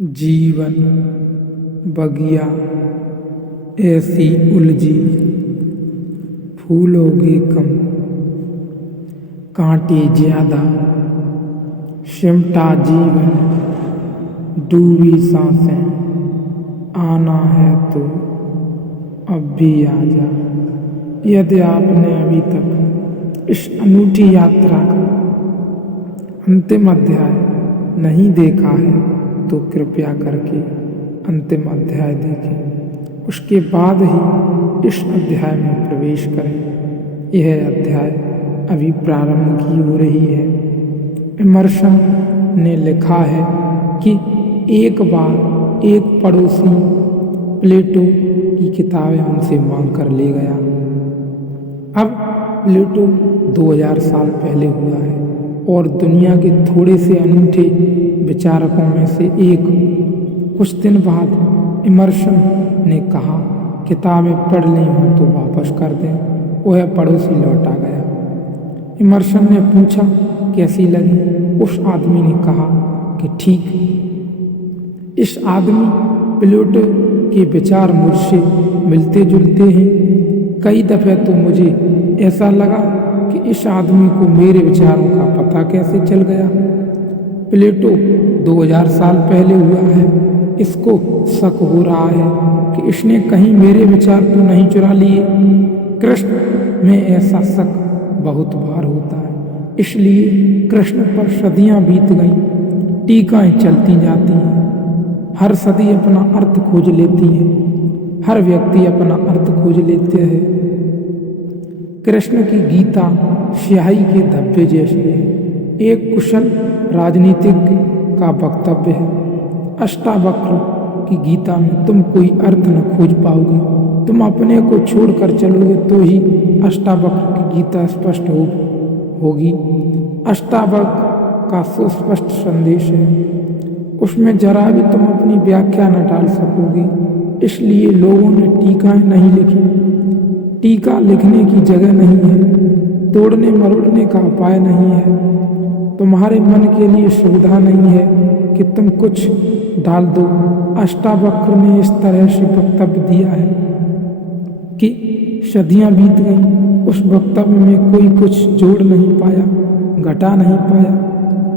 जीवन बगिया ऐसी उलझी, फूलोगे कम कांटे ज्यादा, सिमटा जीवन डूबी सांसें, आना है तो अब भी आ जा। यदि आपने अभी तक इस अनूठी यात्रा का अंतिम अध्याय नहीं देखा है तो कृपया करके अंतिम अध्याय देखें, उसके बाद ही इस अध्याय में प्रवेश करें। यह अध्याय अभी प्रारंभ की हो रही है। इमर्सन ने लिखा है कि एक बार एक पड़ोसी प्लेटो की किताबें उनसे मांग कर ले गया। अब प्लेटो 2000 साल पहले हुआ है और दुनिया के थोड़े से अनूठे विचारकों में से एक। कुछ दिन बाद इमर्सन ने कहा, किताबें पढ़ ली हों तो वापस कर दें। वह पड़ोसी लौटा गया। इमर्सन ने पूछा, कैसी लगी? उस आदमी ने कहा कि ठीक। इस आदमी प्लेटो के विचार मुझसे मिलते जुलते हैं। कई दफे तो मुझे ऐसा लगा कि इस आदमी को मेरे विचारों का पता कैसे चल गया। प्लेटो 2000 साल पहले हुआ है। इसको शक हो रहा है कि इसने कहीं मेरे विचार तो नहीं चुरा लिए। कृष्ण में ऐसा शक बहुत बार होता है, इसलिए कृष्ण पर सदियां बीत गईं, टीकाएं चलती जाती हैं। हर सदी अपना अर्थ खोज लेती है, हर व्यक्ति अपना अर्थ खोज लेते हैं। कृष्ण की गीता स्याही के धब्बे जैसी है। एक कुशल राजनीतिज्ञ का वक्तव्य है, अष्टावक्र की गीता में तुम कोई अर्थ न खोज पाओगे। तुम अपने को छोड़कर चलोगे तो ही अष्टावक्र की गीता स्पष्ट होगी। अष्टावक्र का सुस्पष्ट संदेश है, उसमें जरा भी तुम अपनी व्याख्या न डाल सकोगे। इसलिए लोगों ने टीकाएं नहीं लिखी। टीका लिखने की जगह नहीं है, तोड़ने मरोड़ने का उपाय नहीं है। तुम्हारे मन के लिए सुविधा नहीं है कि तुम कुछ डाल दो। अष्टावक्र ने इस तरह से वक्तव्य दिया है कि सदियां बीत गईं, उस वक्तव्य में कोई कुछ जोड़ नहीं पाया, घटा नहीं पाया।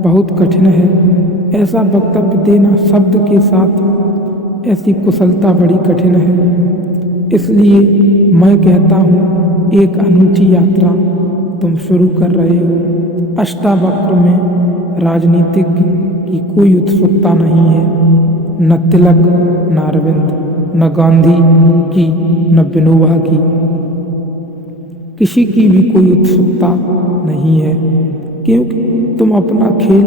बहुत कठिन है ऐसा वक्तव्य देना शब्द के साथ। ऐसी कुशलता बड़ी कठिन है। इसलिए मैं कहता हूँ, एक अनूठी यात्रा तुम शुरू कर रहे हो। अष्टावक्र में राजनीतिज्ञ की कोई उत्सुकता नहीं है, न तिलक, न अरविंद, न गांधी की, न विनोबा की। किसी की भी कोई उत्सुकता नहीं है, क्योंकि तुम अपना खेल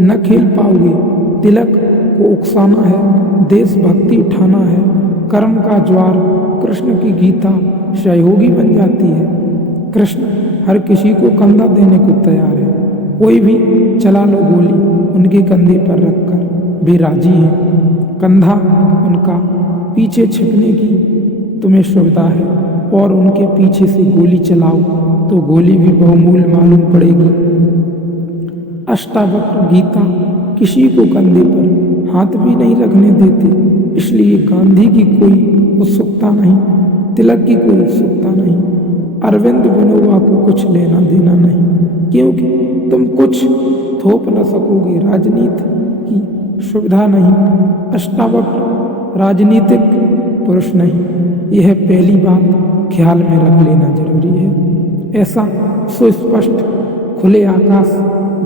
न खेल पाओगे। तिलक को उकसाना है, देशभक्ति उठाना है, कर्म का ज्वार। कृष्ण की गीता सहयोगी बन जाती है। कृष्ण हर किसी को कंधा देने को तैयार है। कोई भी चला लो गोली उनके कंधे पर रखकर, वे राजी हैं। कंधा उनका पीछे छिपने की तुम्हें सुविधा है और उनके पीछे से गोली चलाओ तो गोली भी बहुमूल्य मालूम पड़ेगी। अष्टावक्र गीता किसी को कंधे पर हाथ भी नहीं रखने देते। इसलिए गांधी की कोई उत्सुकता नहीं, तिलक की कोई उत्सुकता नहीं, अरविंद विनोबा को कुछ लेना देना नहीं, क्योंकि तुम कुछ थोप न सकोगे। राजनीति की सुविधा नहीं। अष्टावक्र राजनीतिक पुरुष नहीं। यह पहली बात ख्याल में रख लेना जरूरी है। ऐसा सुस्पष्ट खुले आकाश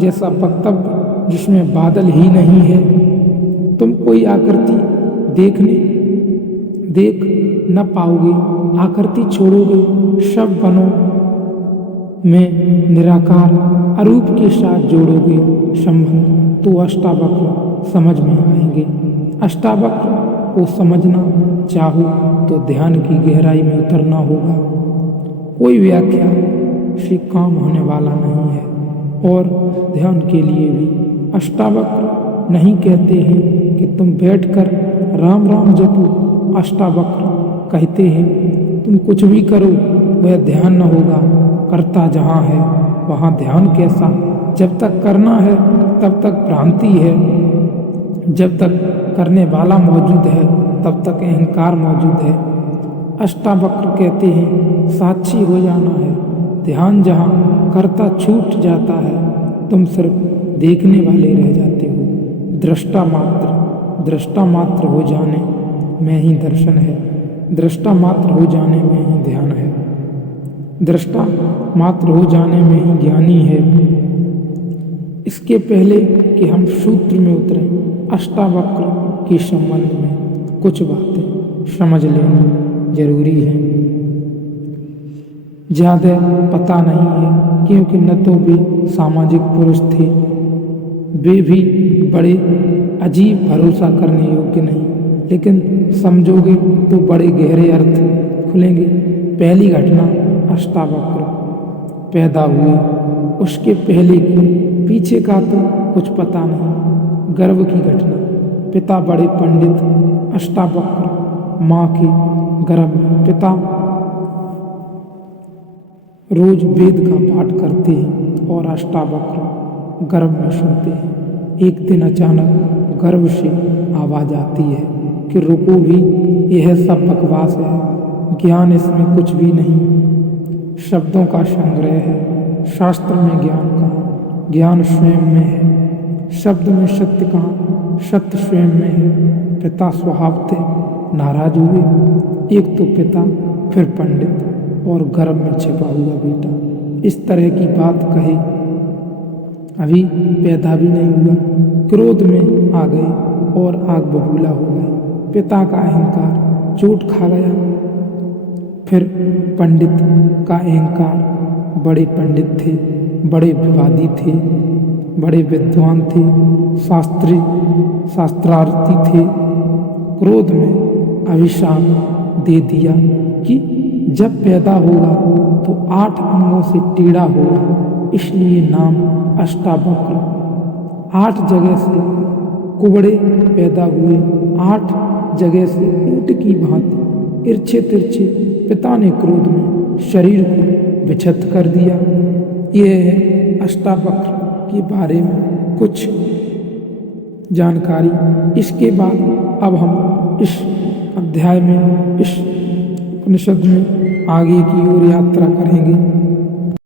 जैसा वक्तव्य जिसमें बादल ही नहीं है, तुम कोई आकृति देख न पाओगे। आकृति छोड़ोगे, शव बनो में निराकार अरूप के साथ जोड़ोगे संबंध, तो अष्टावक्र समझ में आएंगे। अष्टावक्र को समझना चाहो तो ध्यान की गहराई में उतरना होगा। कोई व्याख्या से काम होने वाला नहीं है। और ध्यान के लिए भी अष्टावक्र नहीं कहते हैं कि तुम बैठकर राम राम जपो। अष्टावक्र कहते हैं तुम कुछ भी करो वह ध्यान न होगा। करता जहाँ है वहाँ ध्यान कैसा? जब तक करना है तब तक भ्रांति है, जब तक करने वाला मौजूद है तब तक अहंकार मौजूद है। अष्टावक्र कहते हैं साक्षी हो जाना है। ध्यान जहाँ करता छूट जाता है तुम सिर्फ देखने वाले रह जाते हो। दृष्टा मात्र हो जाने में ही दर्शन है। दृष्टा मात्र हो जाने में ही ध्यान है। दृष्टा मात्र हो जाने में ही ज्ञानी है। इसके पहले कि हम सूत्र में उतरें, अष्टावक्र के संबंध में कुछ बातें समझ लेना जरूरी है। ज़्यादा पता नहीं है क्योंकि न तो वे सामाजिक पुरुष थे, वे भी बड़े अजीब भरोसा करने योग्य नहीं, लेकिन समझोगे तो बड़े गहरे अर्थ खुलेंगे। पहली घटना, अष्टावक्र पैदा हुए, उसके पहले की पीछे का तो कुछ पता नहीं। गर्भ की घटना, पिता बड़े पंडित, अष्टावक्र माँ के गर्भ में। पिता रोज वेद का पाठ करते हैं और अष्टावक्र गर्भ में सुनते हैं। एक दिन अचानक गर्भ से आवाज आती है कि रुको भी, यह सब बकवास है, ज्ञान इसमें कुछ भी नहीं, शब्दों का संग्रह है। शास्त्र में ज्ञान कहाँ, ज्ञान स्वयं में है। शब्द में सत्य कहाँ, सत्य स्वयं में है। पिता स्वभावतः नाराज हुए। एक तो पिता, फिर पंडित और गर्भ में छिपा हुआ बेटा। इस तरह की बात कहे, अभी पैदा भी नहीं हुआ, क्रोध में आ गए और आग बबूला हो गए। पिता का अहंकार चोट खा गया। फिर पंडित का अहंकार, बड़े पंडित थे, बड़े विवादी थे, बड़े विद्वान थे, शास्त्रार्थी थे। क्रोध में अभिशाप दे दिया कि जब पैदा होगा तो 8 अंगों से टेढ़ा होगा, इसलिए नाम अष्टावक्र। 8 जगह से कुबड़े पैदा हुए, 8 जगह से ऊंट की भांति इर्छे तिरछे। पिता ने क्रोध में शरीर को विक्षत कर दिया। यह है अष्टावक्र के बारे में कुछ जानकारी। इसके बाद अब हम इस अध्याय में, इस उपनिषद में आगे की ओर यात्रा करेंगे।